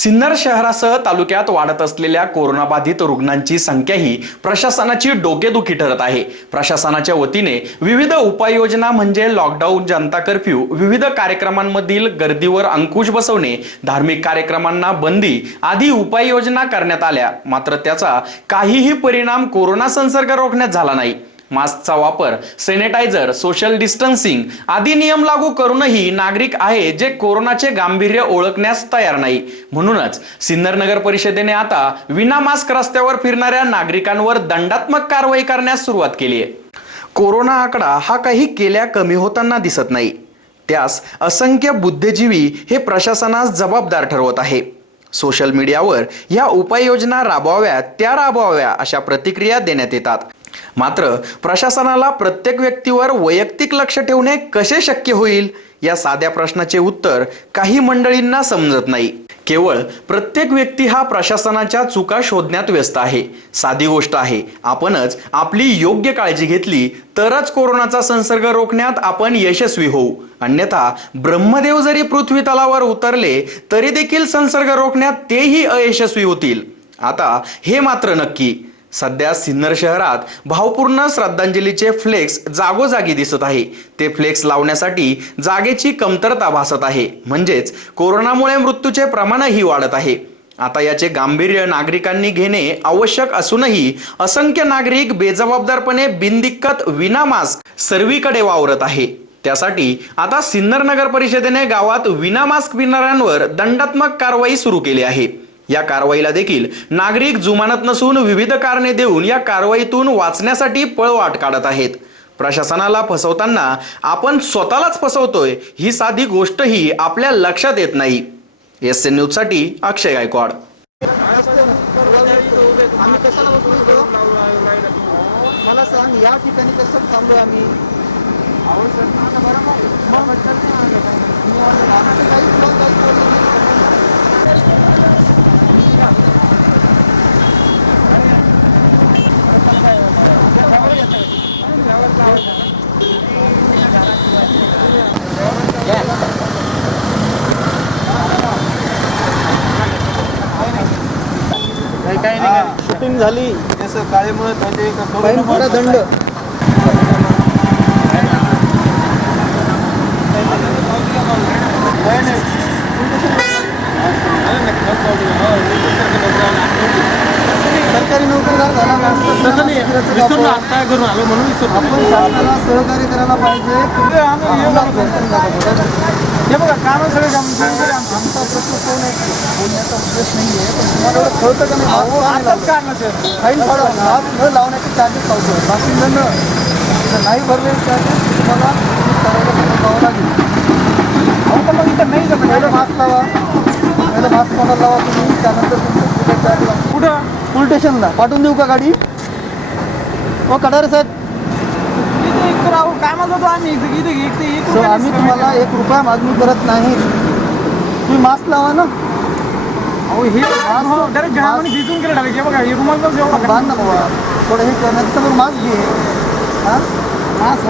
सिन्नर शहरासह तालुक्यात वाढत असलेल्या कोरोनाबाधित रुग्णांची संख्याही प्रशासनाची डोकेदुखी ठरत आहे। प्रशासनाच्या वतीने विविध उपाययोजना म्हणजे लॉकडाऊन, जनता कर्फ्यू, विविध कार्यक्रमांमधील गर्दीवर अंकुश बसवणे, धार्मिक कार्यक्रमांना बंदी आदी उपाययोजना करण्यात आल्या, मात्र त्याचा काहीही परिणाम कोरोना संसर्ग रोखण्यात झाला नाही। मास्कचा वापर, सॅनिटायझर, सोशल डिस्टन्सिंग आदी नियम लागू करूनही नागरिक आहे जे कोरोनाचे गांभीर्य ओळखण्यास तयार नाही। म्हणूनच सिन्नर नगर परिषदेने आता विना मास्क रस्त्यावर फिरणाऱ्या नागरिकांवर दंडात्मक कारवाई करण्यास सुरुवात केली आहे। कोरोना आकडा हा काही केल्या कमी होताना दिसत नाही, त्यास असंख्य बुद्धिजीवी हे प्रशासनास जबाबदार ठरवत आहे। सोशल मीडियावर या उपाययोजना राबवाव्यात त्या राबवाव्या अशा प्रतिक्रिया देण्यात येतात, मात्र प्रशासनाला प्रत्येक व्यक्तीवर वैयक्तिक लक्ष ठेवणे कसे शक्य होईल या साध्या प्रश्नाचे उत्तर काही मंडळींना समजत नाही। केवळ प्रत्येक व्यक्ती हा प्रशासनाच्या चुका शोधण्यात व्यस्त आहे। साधी गोष्ट आहे, आपणच आपली योग्य काळजी घेतली तरच कोरोनाचा संसर्ग रोखण्यात आपण यशस्वी होऊ, अन्यथा ब्रह्मदेव जरी पृथ्वी तलावर उतरले तरी देखील संसर्ग रोखण्यात तेही अयशस्वी होतील। आता हे मात्र नक्की, सध्या सिन्नर शहरात भावपूर्ण श्रद्धांजलीचे फ्लेक्स जागोजागी दिसत आहे। ते फ्लेक्स लावण्यासाठी जागेची कमतरता भासत आहे, म्हणजेच कोरोनामुळे मृत्यूचे प्रमाणही वाढत आहे। आता याचे गांभीर्य नागरिकांनी घेणे आवश्यक असूनही असंख्य नागरिक बेजबाबदारपणे बिनदिक्कत विना मास्क सर्वीकडे वावरत आहे। त्यासाठी आता सिन्नर नगर परिषदेने गावात विना मास्क फिरणाऱ्यांवर दंडात्मक कारवाई सुरू केली आहे। या कारवाईला देखील नागरिक जुमानत नसून विविध कारणे देऊन या कारवाईतून वाचण्यासाठी पळवाट काढत आहेत। प्रशासनाला फसवताना आपण स्वतःलाच फसवतोय ही साधी गोष्टही आपल्या लक्षात येत नाही। एसएन न्यूज साठी अक्षय गायकवाड। मला सांग, या ठिकाणी कसं थांबलो आम्ही? शूटिंग झाली काळेमुळे थोडा दंड सरकारी नोकरदार झाला म्हणून आपण शासनाला सहकार्य करायला पाहिजे। हे बघा काम सगळे आमचा प्रश्न कोण आहे बोलण्याचा उद्देश नाही आहे, पण तुम्हाला एवढं कळतं का नाही? फाईन न लावण्याचे चार्जेस लावतो, बाकी नाही भरले चार्जेस तुम्हाला करायला लागेल। अहो पण मग इथं नाही जमत, पहिलं मास्क लावा, पहिलं मास्क कोणाला लावा तुम्ही, त्यानंतर तुमचं चार्ज लावा। कुठं पोलीस स्टेशनला पाठवून देऊ का गाडी? हो कडारे साहेब, आम्ही तुम्हाला 1 रुपया मागणी करत नाही, तुम्ही मास्क लावा ना। बांध ना बाबा, थोडं हे करण्याचं मास्क घे। हां मास्क